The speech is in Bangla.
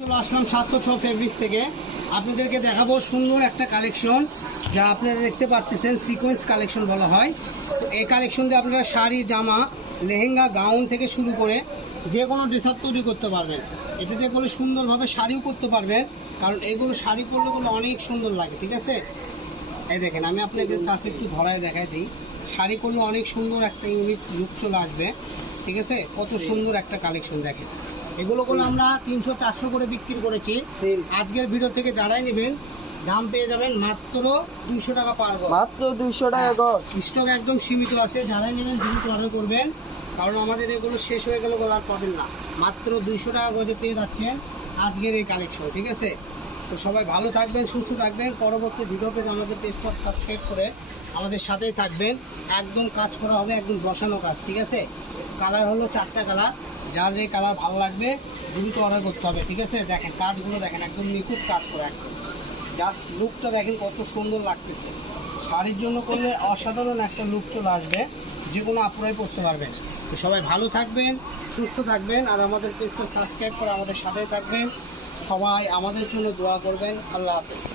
চলে আসলাম 706 ফেব্রিক্স থেকে আপনাদেরকে দেখাবো সুন্দর একটা কালেকশন যা আপনারা দেখতে পাচ্ছেন সিকোয়েন্স কালেকশন বলা হয়। তো এই কালেকশন দিয়ে আপনারা শাড়ি, জামা, লেহেঙ্গা, গাউন থেকে শুরু করে যে কোনো ড্রেস আপ তৈরি করতে পারবেন। এটাতে করে সুন্দরভাবে শাড়িও করতে পারবেন, কারণ এগুলো শাড়ি করলে অনেক সুন্দর লাগে। ঠিক আছে, এই দেখেন আমি আপনাদের কাছে একটু ধরায় দেখাই দিই। শাড়ি করলে অনেক সুন্দর একটা ইউনিক লুক চলে আসবে। ঠিক আছে, কত সুন্দর একটা কালেকশন দেখেন। এগুলো করে আমরা 300-400 করে বিক্রি করেছি। আজকের ভিডিও থেকে যারাই নেবেন দাম পেয়ে যাবেন মাত্র 200 টাকা পারবো, মাত্র 200 টাকা গজ। স্টক একদম সীমিত আছে, যারাই নেবেন দ্রুত অর্ডার করবেন, কারণ আমাদের এগুলো শেষ হয়ে গেলে আর পাবেন না। মাত্র 200 টাকা গজে পেয়ে যাচ্ছেন আজকের এই কালেকশন। ঠিক আছে, তো সবাই ভালো থাকবেন, সুস্থ থাকবেন। পরবর্তী ভিডিও পেতে আমাদের পেজটা সাবস্ক্রাইব করে আমাদের সাথেই থাকবেন। একদম কাজ করা হবে, একদম বসানো কাজ। ঠিক আছে, কালার হলো 4টা কালার, যার যে কালার ভালো লাগবে দ্রুত অর্ডার করতে হবে। ঠিক আছে, দেখেন কাজগুলো দেখেন, একদম নিখুঁত কাজ করা, একদম জাস্ট লুকটা দেখেন কত সুন্দর লাগতেছে। শাড়ির জন্য করলে অসাধারণ একটা লুক চলে আসবে, যে কোনো আপুরাই পরতে পারবেন। তো সবাই ভালো থাকবেন, সুস্থ থাকবেন, আর আমাদের পেজটা সাবস্ক্রাইব করে আমাদের সাথেই থাকবেন। সবাই আমাদের জন্য দোয়া করবেন। আল্লাহ হাফেজ।